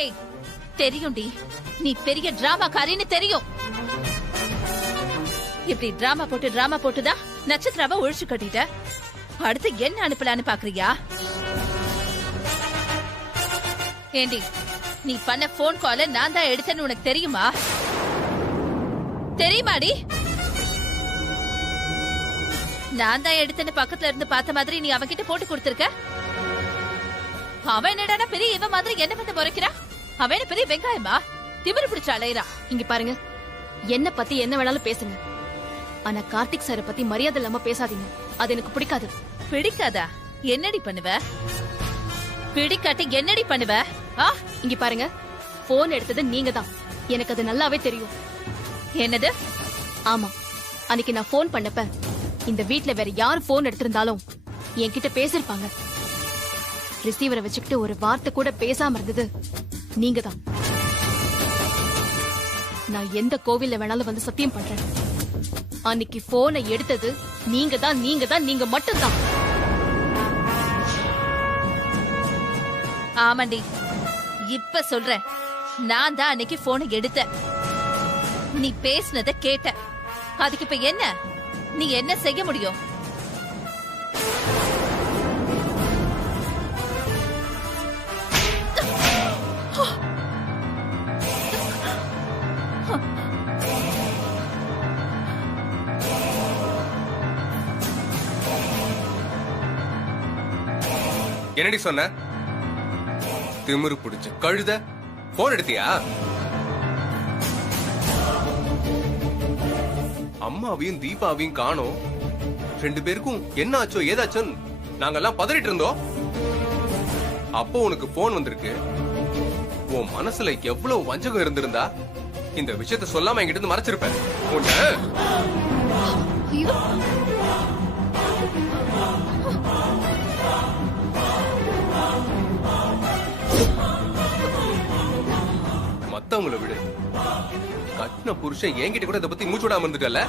ஏய், தெரியும்டி, நீ பெரிய டிராமாக்காரின்னு தெரியும். இப்படி டிராமா போட்டுதான் நட்சத்திராவை ஒழிச்சு கட்டிட்ட. அடுத்து என்ன அனுப்பலான்னு பாக்குறியா? ஏண்டி, நீ பண்ண போன் கால நான் தான் எடுத்தேன்னு உனக்கு தெரியுமா? தெரியுமாடி? நான் தான் எடுத்தேன்னு பக்கத்துல இருந்து பார்த்த மாதிரி நீ அவன்கிட்ட போட்டு கொடுத்திருக்க. அவன் என்னடா பெரிய இவன் மாதிரி என்ன வந்து முறைக்கிறா? அவன் பெரிய வெங்காயமா? திமிரு பிடிச்ச அலையறா. இங்க பாருங்க, என்ன பத்தி என்ன வேணாலும் பேசுங்க, ஆனா கார்த்திக் சார பத்தி மரியாதை இல்லாம பேசாதீங்க. அது எனக்கு பிடிக்காது. பிடிக்காதா? என்னடி பண்ணுவ? பிடிக்காட்டி என்னடி பண்ணுவ? இங்க பாருங்க, போன் எடுத்தது நீங்க தான், எனக்கு அது நல்லாவே தெரியும். என்னது? ஆமா, அன்னைக்கு நான் போன் பண்ணப்ப இந்த வீட்ல வேற யார் போன் எடுத்திருந்தாலும் என்கிட்ட பேசிருப்பாங்க. ரிசீவரை வச்சுக்கிட்டு ஒரு வார்த்தை கூட பேசாம இருந்தது நீங்க தான். நான் எந்த கோவில்ல வேணாலும் வந்து சத்தியம் பண்றேன், அன்னைக்கு போனை எடுத்தது நீங்க தான், நீங்க மட்டும்தான். ஆமாண்டி, இப்ப சொல்றேன், நான் தான் அன்னைக்கு போனை எடுத்தேன். நீ பேசினத கேட்ட. அதுக்கு இப்ப என்ன? நீ என்ன செய்ய முடியும்? என்னடி சொன்ன? திமிரு பிடிச்ச கழுத, போன் எடுத்தியா? அம்மாவையும் தீபாவையும் காணோம். 2 பேருக்கும் என்ன ஆச்சோ ஏதாச்சோ நாங்கெல்லாம் பதறிட்டு இருந்தோம். அப்போ உனக்கு போன் வந்திருக்கு. உன் மனசுல எவ்வளவு வஞ்சகம் இருந்திருந்தா இந்த விஷயத்த சொல்லாம என்கிட்ட இருந்து மறைச்சிருப்பேன். மத்தவங்களை விடு, கட்டின புருஷன் என்கிட்ட கூட இதை பத்தி மூச்சு விடாம இருந்துட்டல.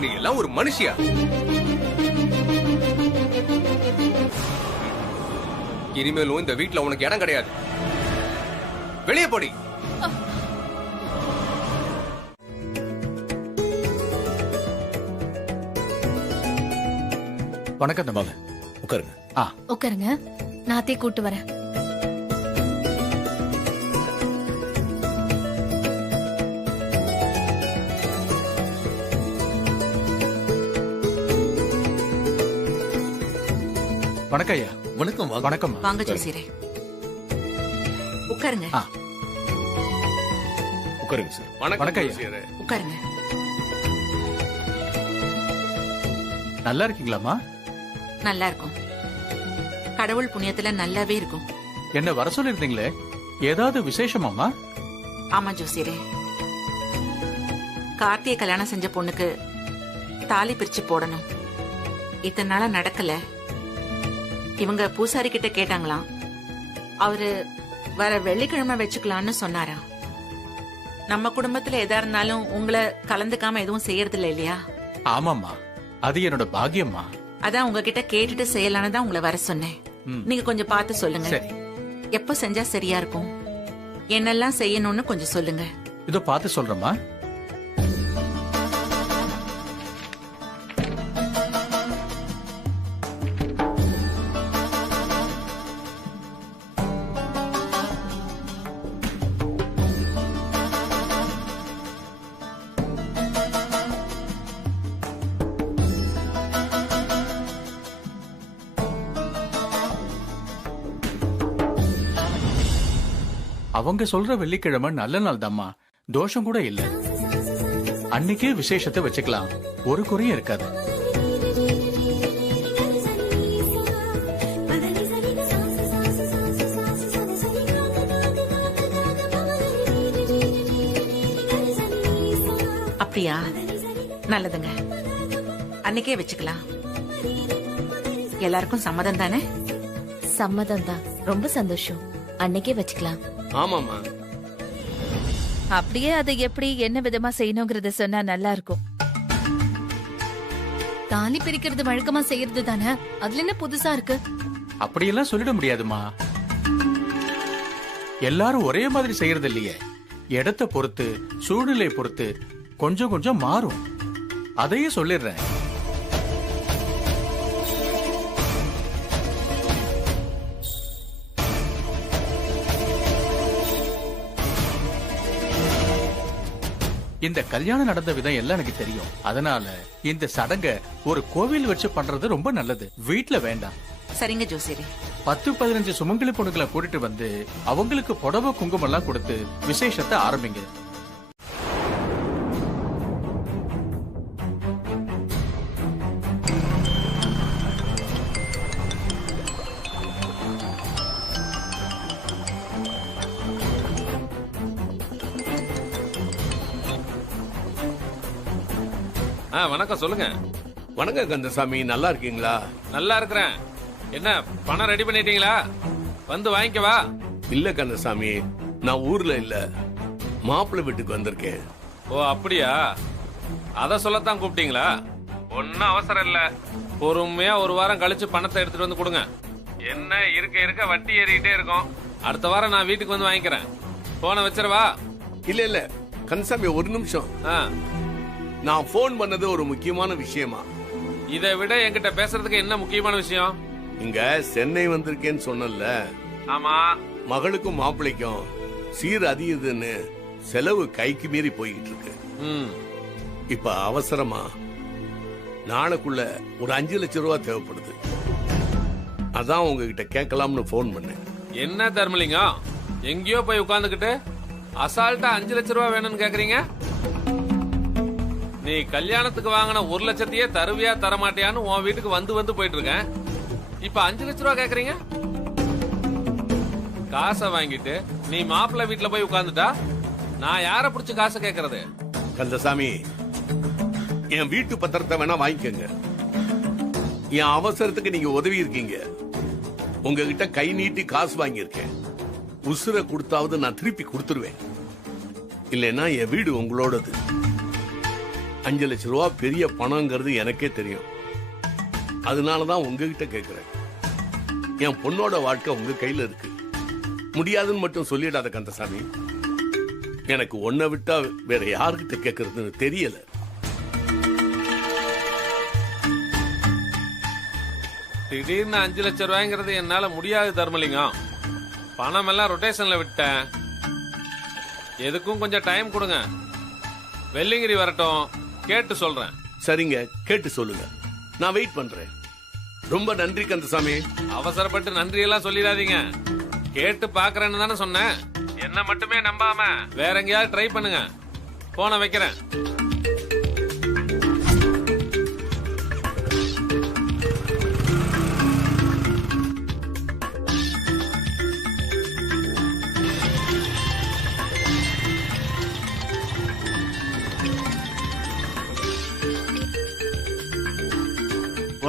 நீ எல்லாம் ஒரு மனுஷியா? இனிமேலும் இந்த வீட்டுல உனக்கு இடம் கிடையாது. வெளியே போடி. வணக்கம் தம்பாங்க, உட்காருங்க. உட்காருங்க, நான் அத்தையை கூட்டு வரேன். வணக்கம் ஐயா. வணக்கம். வணக்கம். வாங்க ஜோசியரே, உட்காருங்க. உட்காருங்க சார். வணக்கம் ஐயா. உட்காருங்க. நல்லா இருக்கீங்களாமா? நல்லா இருக்கும், கடவுள் புண்ணியத்துல நல்லாவே இருக்கும். என்ன வர சொல்லிருந்தீங்களே, ஏதாவது விசேஷமாமா? ஆமா ஜோசியரே, கார்த்தியை கல்யாணம் செஞ்ச பொண்ணுக்கு தாலி பிரிச்சு போடணும். இத்தனை நாளா நடக்கல. இவங்க பூசாரி கிட்ட கேட்டாங்களாம். அவரு வர வெள்ளிக்கிழமை வச்சுக்கலாம்னு சொன்னாராம். நம்ம குடும்பத்துல எதா இருந்தாலும் உங்களை கலந்துக்காம எதுவும் செய்யறது இல்ல இல்லையா? ஆமாம்மா, அது என்னோட பாக்கியம்மா. அதான் உங்ககிட்ட கேட்டுட்டு செய்யலான்னு தான் உங்களை வர சொன்னேன். நீங்க கொஞ்சம் பார்த்து சொல்லுங்க. சரி. எப்ப செஞ்சா சரியா இருக்கும், என்னெல்லாம் செய்யணும்னு கொஞ்சம் சொல்லுங்க. இதோ பார்த்து சொல்றேம்மா. அவங்க சொல்ற வெள்ளிக்கிழமை நல்ல நாள் தாம்மா, தோஷம் கூட இல்ல. அன்னைக்கே விசேஷத்தை வச்சுக்கலாம், ஒரு குறையும் இருக்காது. அப்படியா? நல்லதுங்க, அன்னைக்கே வச்சுக்கலாம். எல்லாருக்கும் சம்மதம் தானே? சம்மதம் தான். ரொம்ப சந்தோஷம், அன்னைக்கே வச்சுக்கலாம். ஆமாமா. அப்படியே அதை எப்படி என்ன விதமா செய்யணுங்கிறத சொன்னா நல்லா இருக்கும். தாலி பிரிக்கிறது வழக்கமா செய்யறது தானே, அதுல என்ன புதுசா இருக்கு? அப்படியெல்லாம் சொல்லிட முடியாதுமா. எல்லாரும் ஒரே மாதிரி செய்யறது இல்லையே. இடத்தை பொறுத்து, சூழ்நிலை பொறுத்து கொஞ்சம் கொஞ்சம் மாறும். அதையே சொல்லிடுறேன். இந்த கல்யாணம் நடந்த விதம் எல்லாம் எனக்கு தெரியும். அதனால இந்த சடங்க ஒரு கோவில் வச்சு பண்றது ரொம்ப நல்லது. வீட்ல வேண்டாம். சரிங்க ஜோசியரே. 10-15 சுமங்கலி பொண்ணுங்களை கூட்டிட்டு வந்து அவங்களுக்கு புடவை குங்குமம் எல்லாம் கொடுத்து விசேஷத்தை ஆரம்பிங்க. வணக்கம், சொல்லுங்க. வணக்கம் கந்தசாமி, நல்லா இருக்கீங்களா? நல்லா இருக்கிறேன். என்ன பணம் ரெடி பண்ணிட்டீங்களா? வந்து வாங்கிக்கவா? இல்ல கந்தசாமி, நான் ஊர்ல இல்ல, மாப்பிள்ளை வீட்டுக்கு வந்திருக்கேன். ஓ அப்படியா? அத சொல்லத்தான் கூப்பிட்டீங்களா? ஒன்னும் அவசரம் இல்ல, பொறுமையா ஒரு வாரம் கழிச்சு பணத்தை எடுத்துட்டு வந்து கொடுங்க. என்ன இருக்க இருக்க வட்டி ஏறிக்கிட்டே இருக்கும். அடுத்த வாரம் நான் வீட்டுக்கு வந்து வாங்கிக்கிறேன். போன வச்சிரவா? இல்ல இல்ல கந்தசாமி, ஒரு நிமிஷம். நான் போன் பண்ணது ஒரு முக்கியமான விஷயமா. இதை விட என்கிட்ட பேசுறதுக்கு என்ன முக்கியமான விஷயம்? இங்க சென்னை வந்திருக்கேன்னு சொன்னல. ஆமா. மகளுக்கும் மாப்பிள்ளைக்கும் சீர் அதிகதுன்னு செலவு கைக்கு மீறி போய்கிட்டு இருக்கு. இப்ப அவசரமா நாளைக்குள்ள ஒரு 5 லட்சம் ரூபாய் தேவைப்படுது. அதான் உங்ககிட்ட கேட்கலாம்னு போன் பண்ணேன். என்ன தர்மலிங்கம், எங்கேயோ போய் உட்கார்ந்துகிட்டு அசால்ட்டா 5 லட்சம் ரூபாய் வேணும்னு கேக்குறீங்க? நீ கல்யாணத்துக்கு வாங்கின 1 லட்சத்தையே தருவியா தரமாட்டியான்னு உன் வீட்டுக்கு வந்து வந்து போயிட்டு இருக்கேன். இப்ப 5 லட்சம் ரூபாய் கேக்குறீங்க? காசை வாங்கிட்டு நீ மாப்பிள்ளை வீட்டுல போய் உட்கார்ந்துட்டா நான் யார புடிச்சு காசை கேக்குறது? கந்தசாமி, என் வீட்டு பத்திரத்தை வேணா வாங்கிக்கங்க. என் அவசரத்துக்கு நீங்க உதவி இருக்கீங்க. உங்ககிட்ட கை நீட்டி காசு வாங்கியிருக்கேன். உசுரை கொடுத்தாவது நான் திருப்பி கொடுத்துருவேன். இல்லைன்னா என் வீடு உங்களோடது. 5 லட்சம் ரூபாய் பெரிய பணங்கிறது எனக்கே தெரியும். அதனாலதான் உங்ககிட்ட கேட்கிறேன். என் பொண்ணோட வாழ்க்கை உங்க கையில இருக்கு. முடியாதுன்னு மட்டும் சொல்லிடாத கந்தசாமி. எனக்கு ஒன்ன விட்டா வேற யாருக்கிட்ட கேட்கறதுன்னு தெரியல. திடீர்னு 5 லட்சம் ரூபாய்ங்கிறது என்னால முடியாது தர்மலிங்கம். பணம் எல்லாம் ரொட்டேஷன்ல விட்டேன். எதுக்கும் கொஞ்சம் டைம் கொடுங்க. வெள்ளிங்கிரி வரட்டும், கேட்டு சொல்றேன். சரிங்க, கேட்டு சொல்லுங்க. நான் வெயிட் பண்றேன். ரொம்ப நன்றி கந்தசாமி. அவசரப்பட்டு நன்றி எல்லாம் சொல்லிடாதீங்க. கேட்டு பாக்குறேன்னு தானே சொன்னேன். என்ன மட்டுமே நம்பாம வேற எங்கேயாவது ட்ரை பண்ணுங்க. போன வைக்கிறேன்.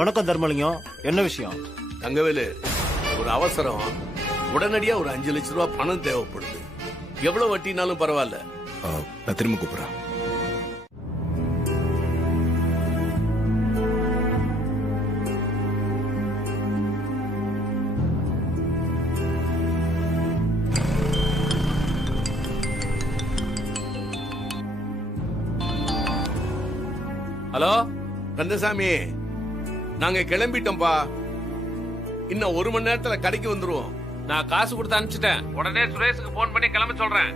வணக்கம் தர்மலிங்கம், என்ன விஷயம்? தங்கவேலு, ஒரு அவசரம். உடனடியா ஒரு 5 லட்சம் ரூபாய் பணம் தேவைப்படுது. எவ்வளவு வட்டினாலும் பரவாயில்ல. நான் திரும்ப கூப்பிடுறேன். ஹலோ கந்தசாமி, நாங்க கிளம்பிட்டோம்பா. இன்னும் 1 மணி நேரத்துல கடைக்கு வந்துருவோம். நான் காசு கொடுத்து அனுப்பிச்சிட்டேன். உடனே சுரேஷுக்கு போன் பண்ணி கிளம்ப சொல்றேன்.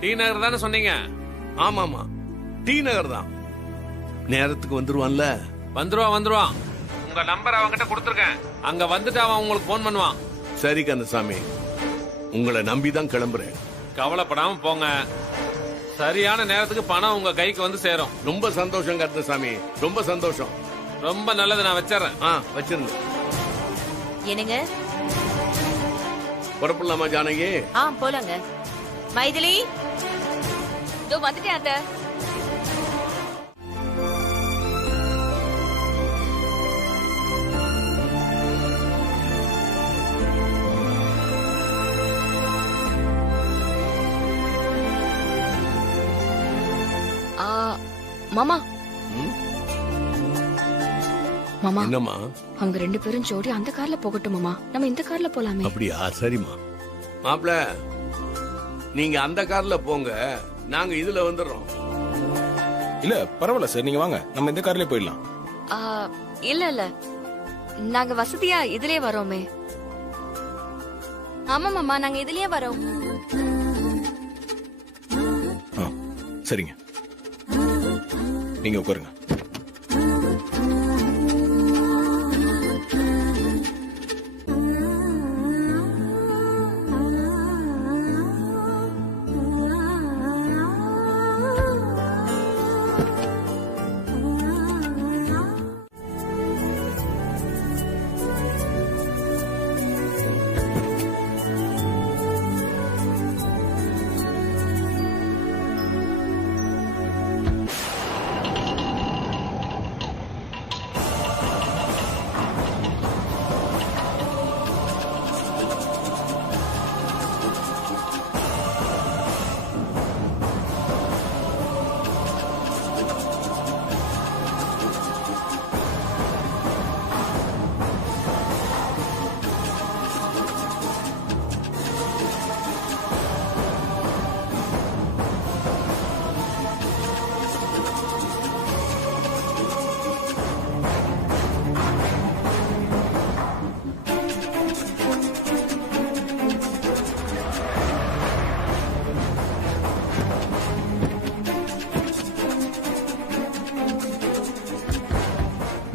டி நகர் தானே சொன்னீங்க? ஆமாமா, டி நகர் தான். நேரத்துக்கு வந்துருவான்ல? வந்துருவான். உங்க நம்பர் அவன்கிட்ட கொடுத்துருக்கேன். அங்க வந்துட்டு அவன் உங்களுக்கு போன் பண்ணுவான். சரி கந்தசாமி, உங்களை நம்பிதான் கிளம்புறேன். கவலைப்படாம போங்க. சரியான நேரத்துக்கு பணம் உங்க கைக்கு வந்து சேரும். ரொம்ப சந்தோஷம் கந்தசாமி, ரொம்ப சந்தோஷம். ரொம்ப நல்லது. நான் வச்சிடறேன். வச்சிருங்க. என்னங்க? புறப்படலாமா ஜானகி? போலாங்க. மைதிலி, இதோ வந்துட்டேன் அத்தை. மாமா மாமா, என்னம்மா? அவங்க 2 பேரும் ஜோடி அந்த கார்ல போகட்டும் மாமா. நம்ம இந்த கார்ல போலாமே. அப்படியா? சரிம்மா. மாப்பிள, நீங்க அந்த கார்ல போங்க, நாங்க இதுல வந்துடுறோம். இல்ல பரவாயில்ல சார், நீங்க வாங்க, நம்ம இந்த கார்லயே போயிடலாம். இல்ல இல்ல, நாங்க வசதியா இதுலயே வரோமே. ஆமா மாமா, நாங்க இதுலயே வரோம். சரிங்க, நீங்க உட்காருங்க.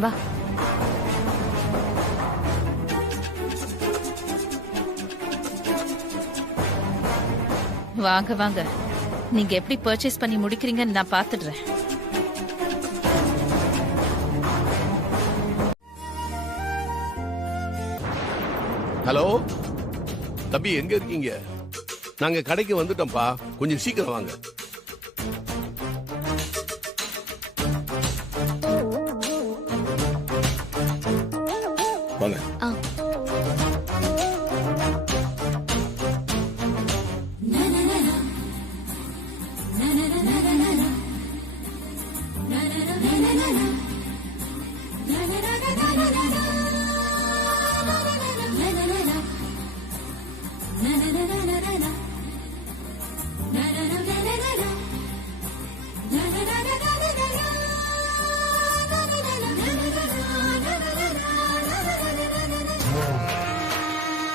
வா. வாங்க வாங்க, நீங்க எப்படி பர்ச்சேஸ் பண்ணி முடிக்கிறீங்கன்னு நான் பாத்துடுறேன். ஹலோ தம்பி, எங்க இருக்கீங்க? நாங்க கடைக்கு வந்துட்டோம்ப்பா, கொஞ்சம் சீக்கிரம் வாங்க. வாங்க.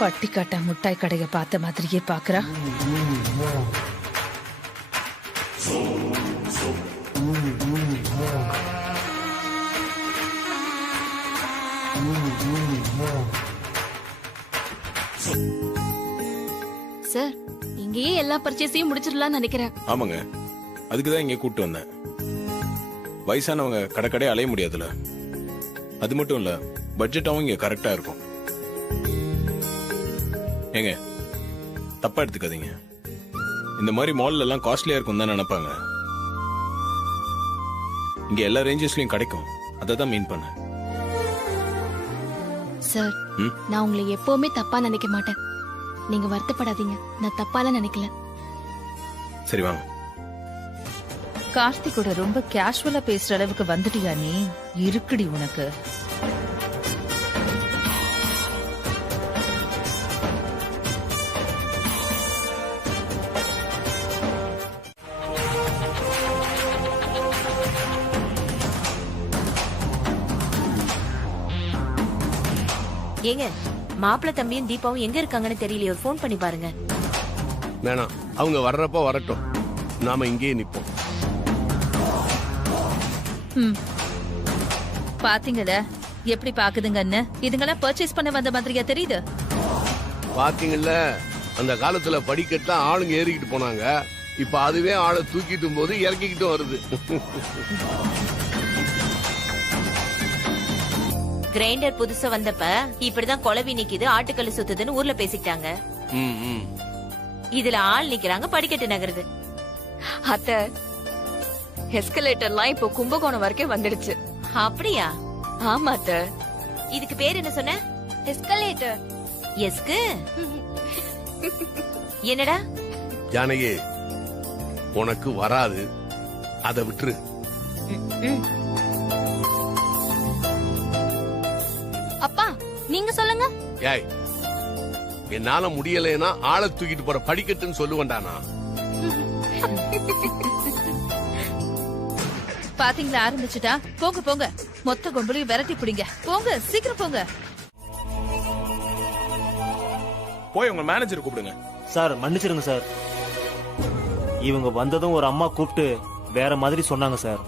பட்டிக்காட்டா முட்டாய் கடையை பார்த்த மாதிரியே பாக்குறா. சார், இங்கேயே எல்லா பர்ச்சேஸையும் முடிச்சிடலாம்னு நினைக்கிறேன். ஆமாங்க, அதுக்குதான் இங்க கூப்பிட்டு வந்தேன். வயசானவங்க கடை கடையை அலைய முடியாதுல. அது மட்டும் இல்ல, பட்ஜெட்டாவும் இங்க கரெக்டா இருக்கும். ஏங்க, தப்பா எடுத்துக்காதீங்க. இந்த மாதிரி மால்ல எல்லாம் காஸ்ட்லியா இருக்கும் தான் நினைப்பாங்க. இங்க எல்லா ரேஞ்சஸ்லயும் கிடைக்கும், அதை தான் மீன் பண்ண. சார், நான் உங்களை எப்பவுமே தப்பா நினைக்க மாட்டேன். நீங்க வருத்தப்படாதீங்க, நான் தப்பாலாம் நினைக்கல. சரி வாங்க. கார்த்திகோட ரொம்ப கேஷுவலா பேசுற அளவுக்கு வந்துட்டியா நீ? இருக்குடி உனக்கு. ஏங்க, மாப்பிள்ள தம்பியும் தீபாவும் எங்க இருக்காங்கன்னு தெரியலையோ, போன் பண்ணி பாருங்க. வேணாம், அவங்க வர்றப்போ வரட்டும், நாம இங்கேயே நிப்போம். பாத்தீங்களா எப்படி பாக்குதுங்கன்னு? இதுங்கெல்லாம் பர்ச்சேஸ் பண்ண வந்த மாதிரியா தெரியுது? பாத்தீங்கல்ல, அந்த காலத்துல படிக்கட்டுலாம் ஆளுங்க ஏறிக்கிட்டு போனாங்க, இப்ப அதுவே ஆளை தூக்கிட்டும் போது இறக்கிக்கிட்டு வருது. கிரைண்டர் புதுசா வந்தப்ப இப்படிதான் குழவி நிக்குது, ஆட்டுக்கல்லு சுத்துதுன்னு ஊர்ல பேசிக்கிட்டாங்க. இதுல ஆள் நிக்கிறாங்க, படிக்கட்டு நகருது. அத்த, எஸ்கலேட்டர்லாம் இப்போ கும்பகோணம் வரைக்கும் வந்துடுச்சு. அப்படியா? ஆமா அத்த. இதுக்கு பேர் என்ன சொன்ன? எஸ்கலேட்டர். எஸ்கு என்னடா? ஜானகி, உனக்கு வராது, அதை விட்டுரு. அப்பா, நீங்க சொல்லுங்க. ஏய், என்னால முடியலைன்னா ஆளை தூக்கிட்டு போற படிக்கட்டுன்னு சொல்லுவேன்டானா. பாத்தீங்களா ஆரம்பிச்சுட்டா. போங்க போங்க, மொத்த கும்பலையும் விரட்டி பிடிங்க. போங்க சீக்கிரம் போங்க. போய் உங்க மேனேஜர் கூப்பிடுங்க. சார் மன்னிச்சிருங்க சார். இவங்க வந்ததும் ஒரு அம்மா கூப்பிட்டு வேற மாதிரி சொன்னாங்க சார்.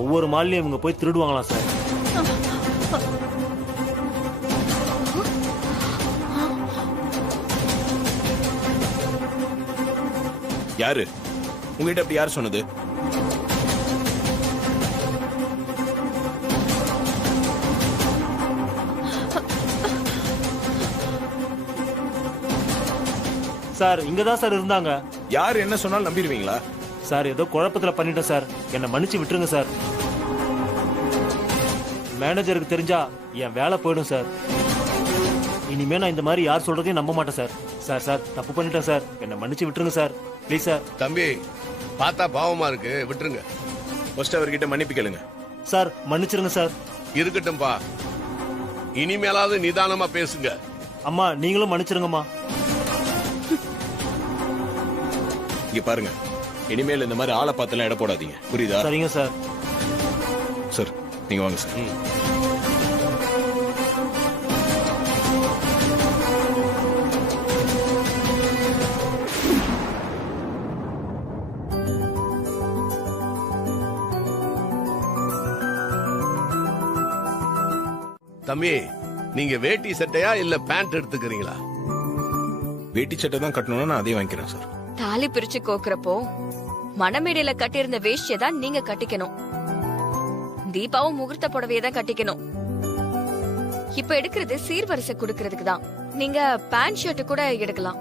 ஒவ்வொரு மாலையும் இவங்க போய் திருடுவாங்களாம் சார். யாரு உங்ககிட்ட அப்படி யார் சொன்னது? சார் இங்கதான் சார் இருந்தாங்க. யார் என்ன சொன்னாலும் நம்பிடுவீங்களா? சார் ஏதோ குழப்பத்துல பண்ணிட்டேன் சார், என்னை மன்னிச்சு விட்டுருங்க சார். மேனேஜருக்கு தெரிஞ்சா என் வேலை போயிடும் சார். இனிமே நான் இந்த மாதிரி யார் சொல்றதையும் நம்ப மாட்டேன் சார். சார் சார் தப்பு பண்ணிட்டேன் சார், என்னை மன்னிச்சு விட்டுருங்க சார் ப்ளீஸ் சார். தம்பி பார்த்தா பாவமா இருக்கு, விட்டுருங்க. ஃபர்ஸ்ட் அவர்கிட்ட மன்னிப்பு கேளுங்க. சார் மன்னிச்சிருங்க சார். இருக்கட்டும்பா, இனிமேலாவது நிதானமா பேசுங்க. அம்மா நீங்களும் மன்னிச்சிருங்கம்மா. இங்க பாருங்க, இனிமேல் இந்த மாதிரி ஆளை பார்த்தெல்லாம் இட போடாதீங்க, புரியுதா? சரிங்க சார். சார் நீங்க வாங்க சார். தம்பி நீங்க வேட்டி சட்டையா இல்ல பேண்ட் எடுத்துக்கிறீங்களா? வேட்டி சட்டை தான் கட்டணும்னா நான் அதே வாங்கிக்கிறேன் சார். தாலி பிரிச்சு கோக்குறப்போ மணமேடையில கட்டியிருந்த வேஷ்டியை தான் நீங்க கட்டிக்கணும். தீபாவும் முகூர்த்த புடவையை தான் கட்டிக்கணும். இப்ப எடுக்கிறது சீர்வரிசை குடுக்கறதுக்கு தான். நீங்க பேண்ட் ஷர்ட் கூட எடுக்கலாம்.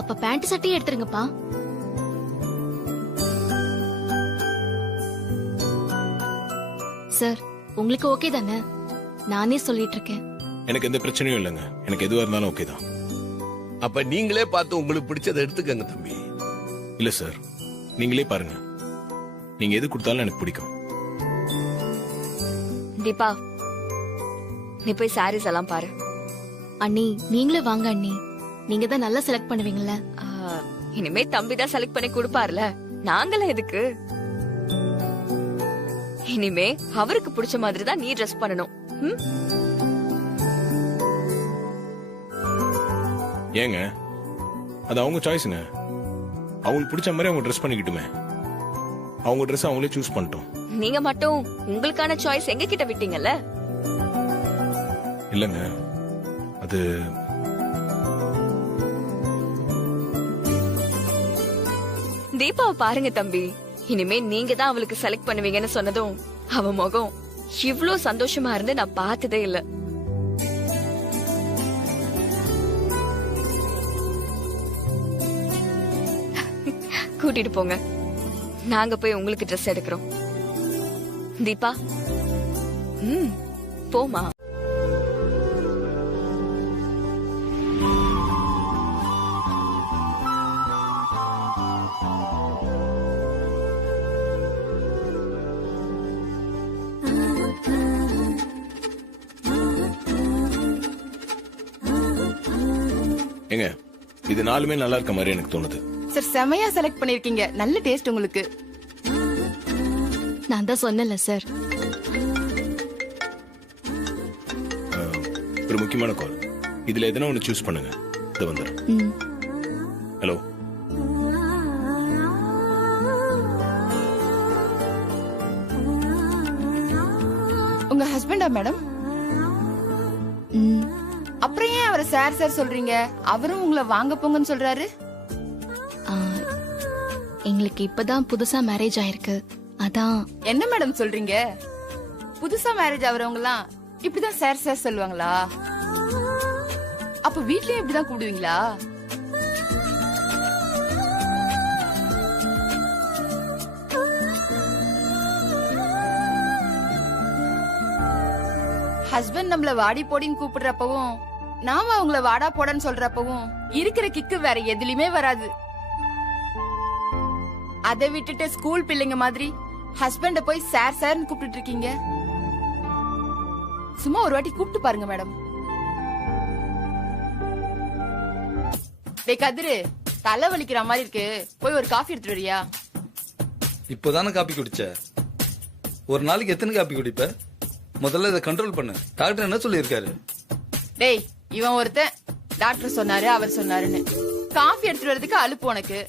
அப்ப பேண்ட் சட்டையே எடுத்துருங்கப்பா. சார் உங்களுக்கு ஓகே தானே? நானே சொல்லிட்டு இருக்கேன். எனக்கு எந்த பிரச்சனையும் இல்லைங்க, எனக்கு எதுவா இருந்தாலும் ஓகே தான். அப்ப நீங்களே பார்த்து உங்களுக்கு பிடிச்சதை எடுத்துக்கங்க தம்பி. இல்ல சார், நீங்களே பாருங்க, நீங்க எது கொடுத்தாலும் எனக்கு பிடிக்கும். தீபா நீ போய் சாரீஸ் எல்லாம் பாரு. அண்ணி நீங்களே வாங்க அண்ணி, நீங்க தான் நல்லா செலக்ட் பண்ணுவீங்கல்ல. இனிமே தம்பி தான் செலக்ட் பண்ணி கொடுப்பார்ல, நாங்களே எதுக்கு? இனிமே அவருக்கு பிடிச்ச மாதிரி தான் நீ ட்ரெஸ் பண்ணணும். ஏங்க அது அவங்க சாய்ஸுங்க, அவங்களுக்கு பிடிச்ச மாதிரி அவங்க ட்ரெஸ் பண்ணிக்கிட்டுமே. அவங்க ட்ரெஸ் அவங்களே சூஸ் பண்ணிட்டோம். நீங்க மட்டும் உங்களுக்கான சாய்ஸ் எங்க கிட்ட விட்டீங்கல்ல? இல்லங்க அது தீபாவை பாருங்க தம்பி, இனிமே நீங்க தான் அவளுக்கு செலக்ட் பண்ணுவீங்கன்னு சொன்னதும் அவ முகம் இவ்ளோ சந்தோஷமா இருந்து நான் பார்த்ததே இல்ல. கூட்டிட்டு போங்க, நாங்க போய் உங்களுக்கு ட்ரெஸ் எடுக்கிறோம். தீபா போமா. ஏங்க இது நாலுமே நல்லா இருக்க மாதிரி எனக்கு தோணுது. சார் செமையா செலக்ட் பண்ணிருக்கீங்க, நல்ல டேஸ்ட் உங்களுக்கு. நான் தான் சொன்னல சார். ஒரு முக்கியமான கால், இதுல எதனா ஒன்னு சூஸ் பண்ணுங்க. இது வந்துடும். ஹலோ உங்க ஹஸ்பண்டா மேடம்? அப்புறம் ஏன் அவரை சார் சார் சொல்றீங்க? அவரும் உங்களை வாங்க போங்கன்னு சொல்றாரு. எங்களுக்கு இப்பதான் புதுசா மேரேஜ் ஆயிருக்கு, அதான். என்ன மேடம் சொல்றீங்க? புதுசா மேரேஜ் ஆவறவங்கலாம் இப்படிதான் சார் சார் சொல்லுவாங்களா? அப்ப வீட்லயும் இப்படிதான் கூடுவீங்களா? ஹஸ்பண்ட் நம்மள வாடி போடின்னு கூப்பிடுறப்பவும் நாம அவங்கள வாடா போடன்னு சொல்றப்பவும் இருக்கிற கிக்கு வேற எதுலயுமே வராது. அதை விட்டுட்டு ஸ்கூல் பிள்ளைங்க மாதிரி ஹஸ்பண்ட போய் சார் சார்னு கூப்பிட்டு இருக்கீங்க. சும்மா ஒரு வாட்டி கூப்பிட்டு பாருங்க மேடம். டேய் கதிரு, தலை வலிக்கிற மாதிரி இருக்கு, போய் ஒரு காஃபி எடுத்துட்டு வரியா? இப்போதானே காப்பி குடிச்ச, ஒரு நாளைக்கு எத்தனை காப்பி குடிப்ப? முதல்ல இதை கண்ட்ரோல் பண்ணு. டாக்டர் என்ன சொல்லியிருக்காரு? டேய் இவன் ஒருத்தன் டாக்டர் சொன்னாரு அவர் சொன்னாருன்னு காஃபி எடுத்துட்டு வரதுக்கு அலுப்பு உனக்கு.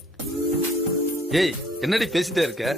ஏய் என்னடி பேசிட்டே இருக்க?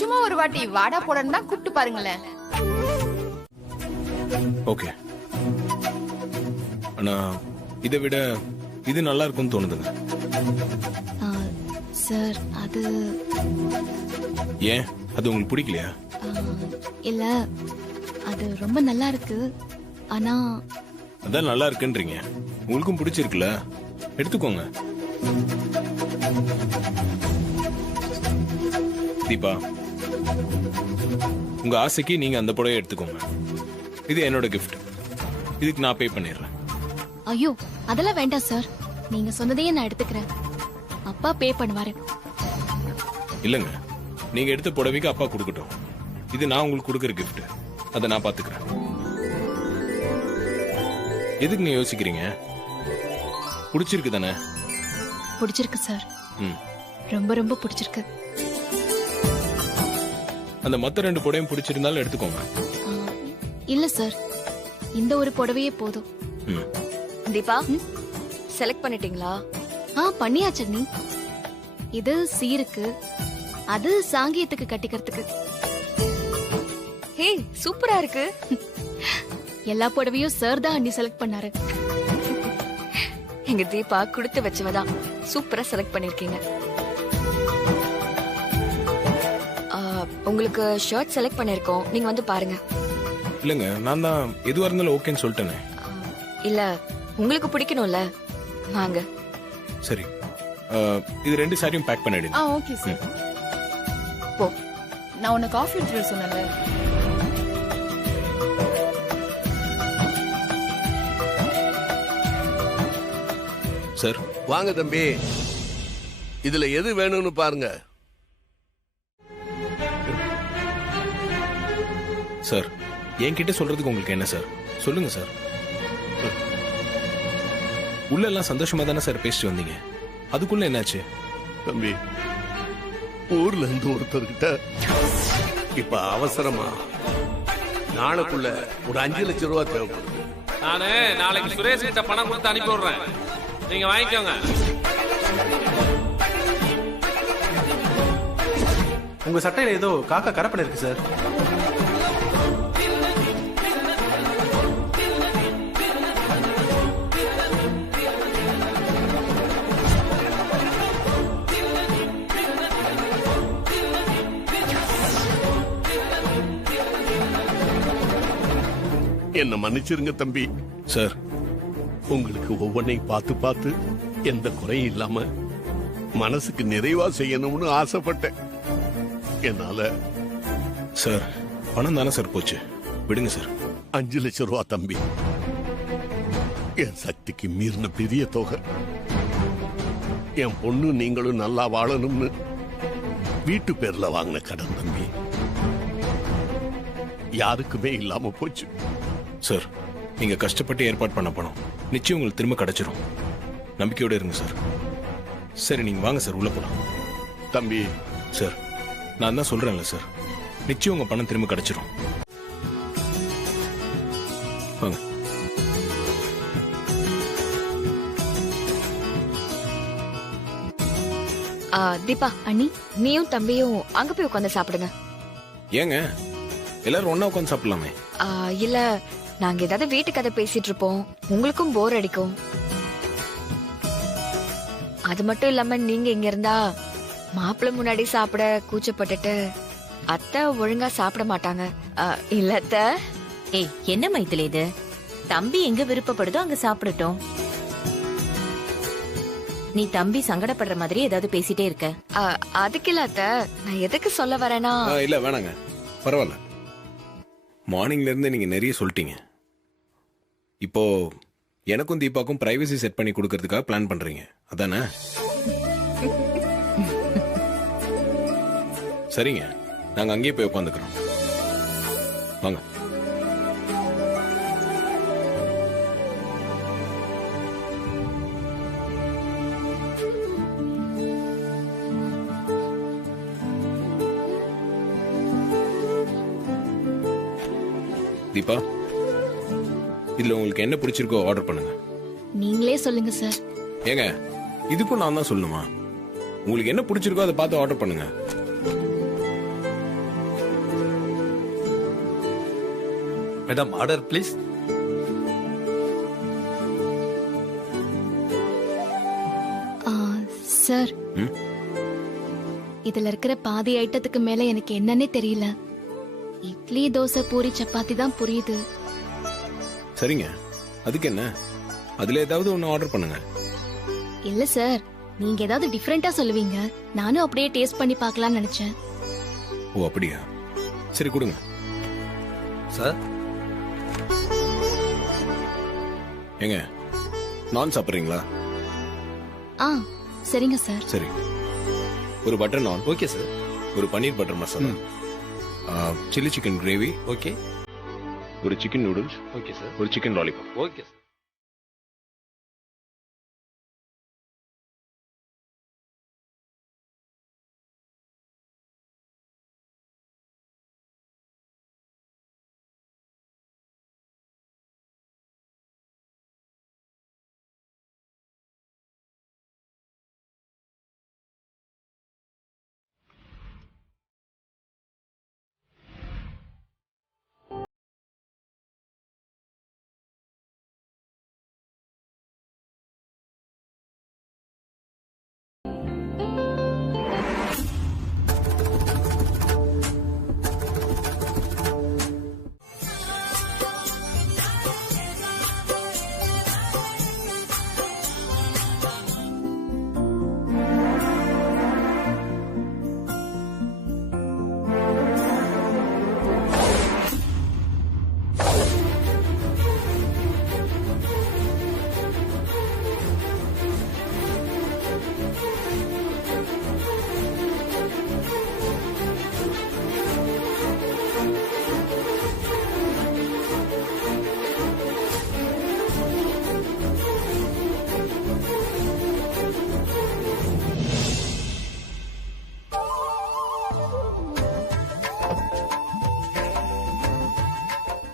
சும்மா ஒரு வாட்டி வாடா போடன்னு தான் கூப்பிட்டு பாருங்களேன். ஓகே, ஆனா இதை விட இது நல்லா இருக்கும்னு தோணுதுங்க. சார் அது ஏன், அது உங்களுக்கு பிடிக்கலையா? இல்ல, அது ரொம்ப நல்லா இருக்கு. ஆனா அதான் நல்லா இருக்குன்றீங்க, உங்களுக்கும் பிடிச்சிருக்குல்ல, எடுத்துக்கோங்க. தீபா, உங்க ஆசைக்கு நீங்க அந்த புடவை எடுத்துக்கோங்க. இது என்னோட கிஃப்ட், இதுக்கு நான் பே பண்ணிடுறேன். ஐயோ அதெல்லாம் வேண்டாம் சார், நீங்க சொன்னதையே நான் எடுத்துக்கிறேன். அப்பா பே பண்ணுவாரு. இல்லங்க, நீங்க எடுத்த புடவைக்கு அப்பா கொடுக்கட்டும். இது நான் உங்களுக்கு கொடுக்கற கிஃப்ட், அதை நான் பாத்துக்கிறேன். எதுக்கு நீ யோசிக்கிறீங்க? பிடிச்சிருக்கு தானே? பிடிச்சிருக்கு சார், ம். ரொம்ப ரொம்ப பிடிச்சிருக்கு. அந்த மத்த 2 புடவையும் பிடிச்சிருந்தாலும் எடுத்துக்கோங்க. இல்ல சார், இந்த ஒரு புடவையே போதும். ம். தீபா செலக்ட் பண்ணிட்டீங்களா? பண்ணியாச்சு நீ. இது சீருக்கு, அது சாங்கியத்துக்கு கட்டிக்கிறதுக்கு. ஹே சூப்பரா இருக்கு. எல்லா புடவையும் சார் தான் அண்ணி செலக்ட் பண்ணாரு. எங்க தீபா கொடுத்து வச்சவதான், சூப்பரா செலக்ட் பண்ணிருக்கீங்க. உங்களுக்கு ஷர்ட் செலக்ட் பண்ணிருக்கோம், நீங்க வந்து பாருங்க. இல்லங்க, நான் தான் எதுவா இருந்தாலும் ஓகேன்னு சொல்லிட்டேனே. இல்ல உங்களுக்கு பிடிக்கணும்ல, வாங்க. சரி, இது 2 சாரியும் பேக் பண்ணிடுங்க. Okay sir. போ, நான் உன்னை காஃபி எடுத்துட்டு சொன்னேன்ல. சார் வாங்க தம்பி, இதுல எது வேணும்னு பாருங்க. சார், என்கிட்ட சொல்றதுக்கு உங்களுக்கு என்ன சார்? சொல்லுங்க சார். உள்ள எல்லாம் சந்தோஷமா தானே சார் பேசிட்டு வந்தீங்க, அதுக்குள்ள என்னாச்சு? தம்பி, ஊர்ல இருந்து ஒருத்தர்கிட்ட இப்ப அவசரமா நாளைக்குள்ள ஒரு 5 லட்சம் ரூபாய் தேவைப்படுது. நானு நாளைக்கு சுரேஷ் கிட்ட பணம் கொடுத்து அனுப்பி விடுறேன், நீங்க வாங்கிக்கோங்க. உங்க சட்டையில ஏதோ காக்கா கரப்பன் இருக்கு சார். என்ன மன்னிச்சிருங்க தம்பி. சார், உங்களுக்கு ஒவ்வொன்றையும் பார்த்து பார்த்து எந்த குறையும் இல்லாம மனசுக்கு நிறைவா செய்யணும்னு ஆசைப்பட்டேன். என்னால. சார், பணம் தானே சார் போச்சு, விடுங்க சார். 5 லட்சம் ரூபா தம்பி, என் சக்திக்கு மீறின பெரிய தொகை. என் பொண்ணு நீங்களும் நல்லா வாழணும்னு வீட்டு பேர்ல வாங்கின கடன் தம்பி, யாருக்குமே இல்லாம போச்சு. சார், நீங்க கஷ்டப்பட்டு ஏற்பாடு பண்ண பணம் நிச்சயம் உங்களுக்கு திரும்ப கிடைச்சிரும், நம்பிக்கையோட இருங்க சார். சரி, நீங்க வாங்க சார், உள்ள போலாம். தம்பி. சார், நான் தான் சொல்றேன்ல சார், நிச்சயம் உங்க பணம் திரும்ப கிடைச்சிரும். வாங்க. தீபா அண்ணி, நீயும் தம்பியும் அங்க போய் உட்காந்து சாப்பிடுங்க. ஏங்க எல்லாரும் ஒண்ணா உட்காந்து சாப்பிடலாமே? இல்ல, நாங்க ஏதாவது வீட்டு கதை பேசிட்டு இருப்போம், உங்களுக்கும் போர் அடிக்கும். அது மட்டும் இல்லாம நீங்க இங்க இருந்தா மாப்பிள்ளை முன்னாடி சாப்பிட கூச்சப்பட்டுட்டு அத்தை ஒழுங்கா சாப்பிட மாட்டாங்க. இல்ல அத்தை. ஏய், என்ன மைத்திலி இது? தம்பி எங்க விருப்பப்படுதோ அங்க சாப்பிடட்டும். நீ தம்பி சங்கடப்படுற மாதிரி ஏதாவது பேசிட்டே இருக்க. அதுக்கு இல்ல அத்தை, நான் எதுக்கு சொல்ல வரேன்னா. இல்ல வேணாங்க, பரவாயில்ல. மார்னிங்ல இருந்து நீங்க நிறைய சொல்லிட்டீங்க. இப்போ எனக்கும் தீபாக்கும் பிரைவசி செட் பண்ணி கொடுக்கறதுக்காக பிளான் பண்றீங்க, அதானே? சரிங்க, நாங்க அங்கேயே போய் உட்காந்துக்கிறோம். வாங்க. தீபா, இதுல உங்களுக்கு என்ன பிடிச்சிருக்கோ ஆர்டர் பண்ணுங்க. நீங்களே சொல்லுங்க சார். ஏங்க, இதுக்கும் நான் தான் சொல்லணுமா? உங்களுக்கு என்ன பிடிச்சிருக்கோ அதை பார்த்து ஆர்டர் பண்ணுங்க. Madam, order please. சார், இதுல இருக்கிற பாதி ஐட்டத்துக்கு மேல எனக்கு என்னன்னே தெரியல. இட்லி, தோசை, பூரி, சப்பாத்தி தான் புரியுது. சரிங்க, அதுக்கு என்ன? அதுல ஏதாவது ஒண்ணு ஆர்டர் பண்ணுங்க. இல்ல சார், நீங்க ஏதாவது டிஃபரெண்டா சொல்லுவீங்க, நானும் அப்படியே டேஸ்ட் பண்ணி பார்க்கலாம்னு நினைச்சேன். ஓ அப்படியா? சரி கொடுங்க. சார், ஏங்க நான் சாப்பிட்றீங்களா? சரிங்க சார். சரி, ஒரு பட்டர் நான். Okay sir. ஒரு paneer butter masala, chilli chicken gravy. Okay. ஒரு சிக்கன் நூடுல்ஸ். Okay sir. ஒரு chicken lollipop. Okay sir.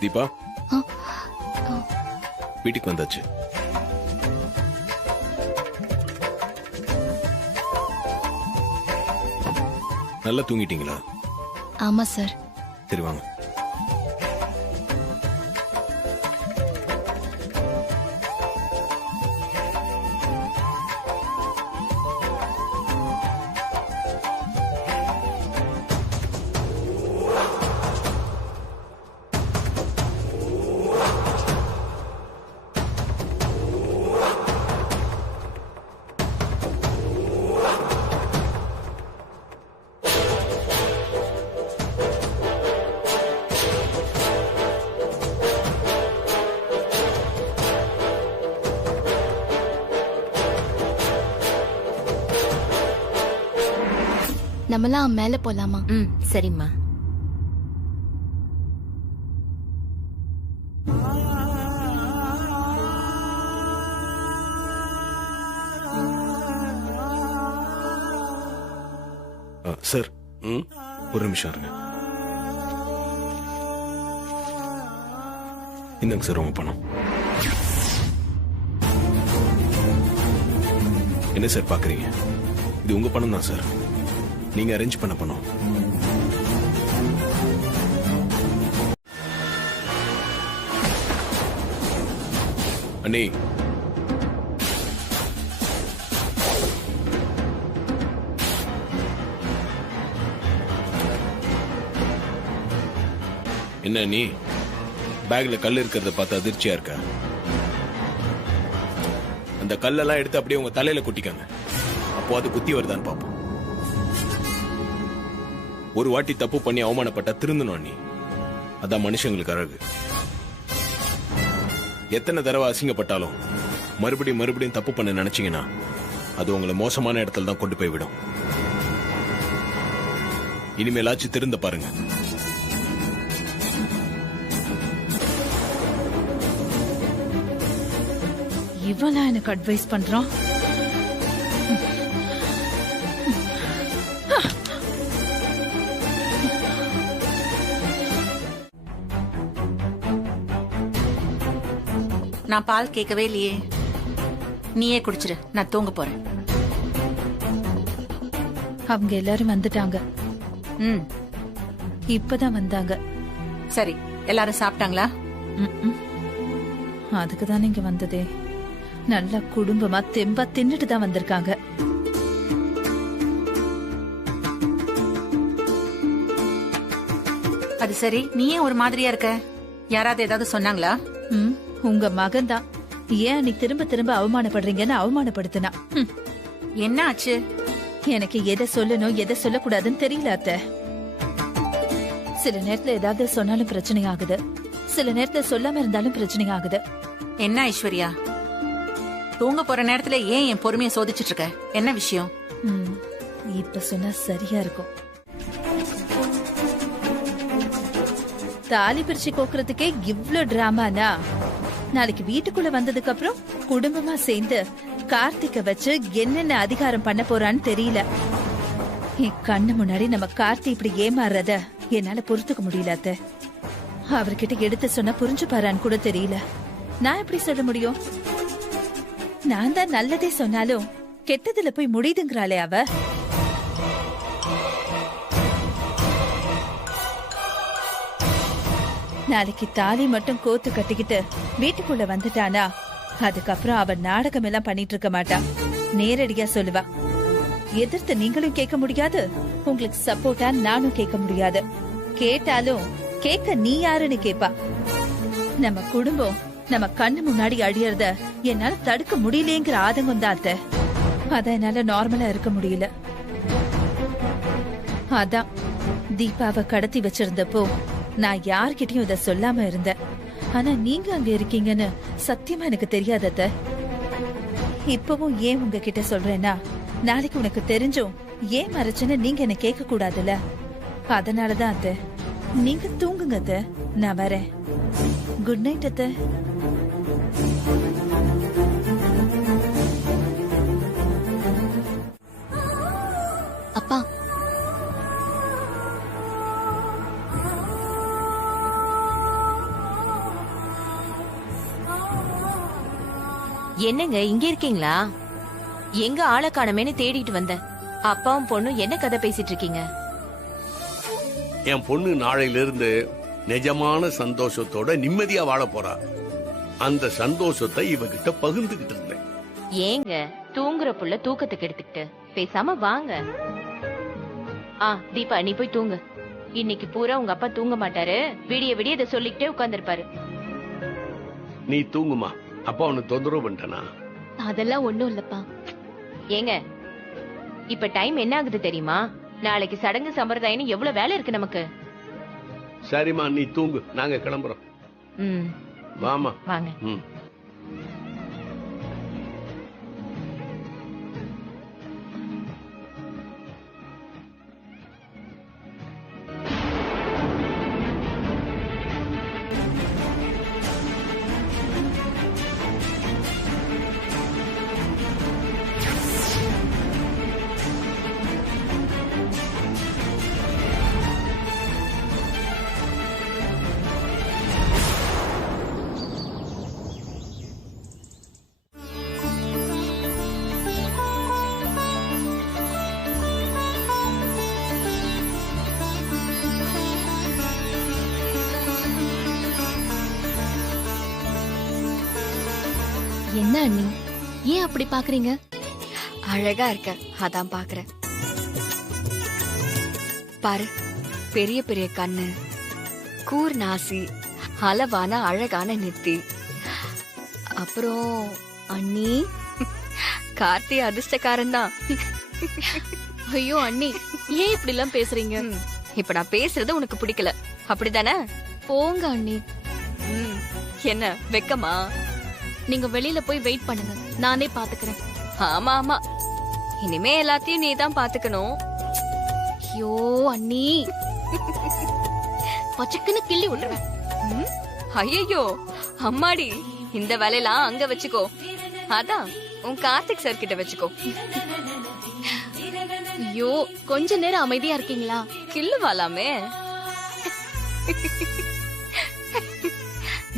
Deepa, வீட்டுக்கு வந்தாச்சு. நல்லா தூங்கிட்டீங்களா? ஆமா சார். சரி வாங்க. நம்மலாம் மேல போலாமா? சரிம்மா. சார், ஒரு நிமிஷம் இருங்க. இந்தாங்க சார் உங்க பணம். என்ன சார் பாக்குறீங்க? இது உங்க பணம் தான் சார், நீங்க அரேஞ்ச் பண்ண பணம். அண்ணே, என்ன நீ பேக்ல கல் இருக்கிறத பார்த்து அதிர்ச்சியா இருக்க? அந்த கல்லெல்லாம் எடுத்து அப்படியே உங்க தலையில குட்டிக்காங்க, அப்போ அது குத்தி வருதான்னு பாப்போம். ஒரு வாட்டி தப்பு பண்ணி அவமானப்பட்டா திருந்தணும் நீ, அதான் மனுஷங்களுக்கு அழகு. எத்தனை தடவை அசிங்கப்பட்டாலும் மறுபடியும் தப்பு பண்ண நினைச்சீங்கன்னா அது உங்களை மோசமான இடத்துல தான் கொண்டு போய் விடும். இனிமேலாச்சும் திருந்த பாருங்க. இவளா எனக்கு அட்வைஸ் பண்றான்? நான் பால் கேட்கவே இல்லையே, நீயே குடிச்சிரு, நான் தூங்க போறேன். அவங்க எல்லாரும் வந்துட்டாங்க. இப்பதான் வந்தாங்க. சரி, எல்லாரும் சாப்பிட்டாங்களா? அதுக்கு தானே இங்க வந்ததே. நல்லா குடும்பமா தெம்பா தின்னுட்டு தான் வந்திருக்காங்க. அது சரி, நீயே ஒரு மாதிரியா இருக்க, யாராவது ஏதாவது சொன்னாங்களா? உங்க மகன் தான் ஏன் நீ திரும்ப திரும்ப அவமானப்படுறீங்கன்னு அவமானப்படுத்தினா. என்ன ஆச்சு? எனக்கு எதை சொல்லணும் எதை சொல்லக்கூடாதுன்னு தெரியல அத்தை. சில நேரத்துல ஏதாவது சொன்னாலும் பிரச்சனை ஆகுது, சில நேரத்துல சொல்லாம இருந்தாலும் பிரச்சனை ஆகுது. என்ன ஐஸ்வர்யா, தூங்க போற நேரத்துல ஏன் என் பொறுமையை சோதிச்சுட்டு இருக்க? என்ன விஷயம்? இப்ப சொன்னா சரியா இருக்கும். தாலி பிரிச்சு கோக்குறதுக்கே இவ்ளோ டிராமானா, நாளைக்கு வீட்டுக்குள்ள வந்ததுக்கு அப்புறம் குடும்பமா சேர்ந்து கார்த்திக்க வச்சு என்னென்ன அதிகாரம் பண்ண போறான்னு தெரியல. என் கண்ணு முன்னாடி நம்ம கார்த்தி இப்படி ஏமாறத என்னால பொறுத்துக்க முடியல அத்தை. அவர்கிட்ட எடுத்து சொன்னா புரிஞ்சு பாரான்னு கூட தெரியல. நான் எப்படி சொல்ல முடியும்? நான் தான் நல்லதே சொன்னாலும் கெட்டதுல போய் முடியுதுங்கிறாளே அவ. நாளைக்கு தாலி மட்டும் கோத்து கட்டிக்கிட்டு வீட்டுக்குள்ள வந்துட்டானா, அதுக்கப்புறம் அவ நாடகம் எல்லாம் பண்ணிட்டு இருக்க மாட்டா. நேரடியா சொல்லுவா. எதிர்த்து நீங்களும் கேட்க முடியாது, உங்களுக்கு சப்போர்ட்டா நானும் கேட்க முடியாது. கேட்டாலும் கேட்க நீ யாருன்னு கேப்பா. நம்ம குடும்பம் நம்ம கண்ணு முன்னாடி அழியறத என்னால தடுக்க முடியலங்கிற ஆதங்கம் தான் அத்தை. அதான் என்னால நார்மலா இருக்க முடியல. அதான் தீபாவை கடத்தி வச்சிருந்தப்போ நான் யார்கிட்டயும் இத சொல்லாம இருந்தேன். ஆனா நீங்க அங்க இருக்கீங்கன்னு சத்தியமா எனக்கு தெரியாது அத்தை. இப்பவும் ஏன் உங்ககிட்ட சொல்றேன்னா, நாளைக்கு உனக்கு தெரிஞ்சும் ஏன் மறைச்சுன்னு நீங்க என்ன கேட்க கூடாதுல்ல. அதனாலதான் அத்தை. நீங்க தூங்குங்க அத்தை, நான் வரேன். குட் நைட் அத்தை. அப்பா, என்னங்க இங்க இருக்கீங்களா? எங்க ஆளை காணமேன்னு தேடிட்டு வந்தேன். அப்பாவும் பொண்ணும் என்ன கதை பேசிட்டு இருக்கீங்க? என் பொண்ணு நாளையிலிருந்து நிஜமான சந்தோஷத்தோட நிம்மதியா வாழ போறா. அந்த சந்தோஷத்தை இவகிட்ட பகிர்ந்துகிட்டு இருந்தேன். ஏங்க தூங்குற புள்ள தூக்கத்துக்கு எடுத்துக்கிட்டு பேசாம வாங்க. தீபா நீ போய் தூங்கு. இன்னைக்கு பூரா உங்க அப்பா தூங்க மாட்டாரு. விடிய விடிய இதை சொல்லிக்கிட்டே உட்கார்ந்துருப்பாரு. நீ தூங்குமா, அப்பா உனக்கு தொந்தரவு பண்ணிட்டனா? அதெல்லாம் ஒண்ணும் இல்லப்பா. ஏங்க இப்ப டைம் என்ன ஆகுது தெரியுமா? நாளைக்கு சடங்கு சம்பிரதாயம் எவ்வளவு வேலை இருக்கு நமக்கு. சரிம்மா, நீ தூங்கு, நாங்க கிளம்புறோம். வாமா வாங்க. என்ன அண்ணி ஏன் அப்படி பாக்குறீங்க? அழகா இருக்க, அதான் பாக்குறேன். பாரு, பெரிய பெரிய கண்ணு, கூர் நாசி, அளவான அழகான நெத்தி. அப்புறம் அண்ணி, கார்த்தி அதிர்ஷ்டக்காரன் தான். ஐயோ அண்ணி, ஏன் இப்படி எல்லாம் பேசுறீங்க? இப்ப நான் பேசுறது உனக்கு பிடிக்கல, அப்படிதானே? போங்க அண்ணி. என்ன வெக்கமா? நீங்க வெளியில போய் வெயிட் பண்ணுங்க, நானே பாத்துக்கிறேன். ஆமா ஆமா, இனிமே எல்லாத்தையும் நீ தான் பாத்துக்கணும். ஐயோ அண்ணி, பச்சக்குன்னு கிள்ளி விட்டுறேன். ஐயோ அம்மாடி, இந்த வேலையெல்லாம் அங்க வச்சுக்கோ. அதான் உன் கார்த்திக் சார் கிட்ட வச்சுக்கோ. ஐயோ, கொஞ்ச நேரம் அமைதியா இருக்கீங்களா? கிள்ளு வாலாமே.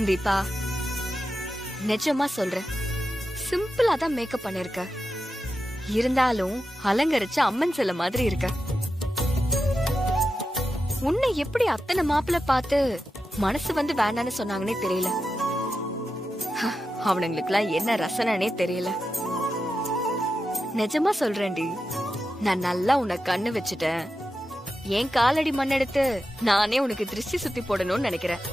தீபா, நிஜமா சொல்றேன், சிம்பிளா தான் மேக்கப் பண்ணிருக்க. இருந்தாலும் அலங்கரிச்ச அம்மன் சிலை மாதிரி இருக்க. உன்னை எப்படி அத்தனை மாப்பிள்ள பார்த்து மனசு வந்து வேண்டான்னு சொன்னாங்கன்னே தெரியல. அவனுங்களுக்குலாம் என்ன ரசனனே தெரியல. நிஜமா சொல்றேன்டி, நான் நல்லா உன்னை கண்ணு வச்சுட்டேன். என் காலடி மண்ணெடுத்து நானே உனக்கு திருஷ்டி சுத்தி போடணும்னு நினைக்கிறேன்.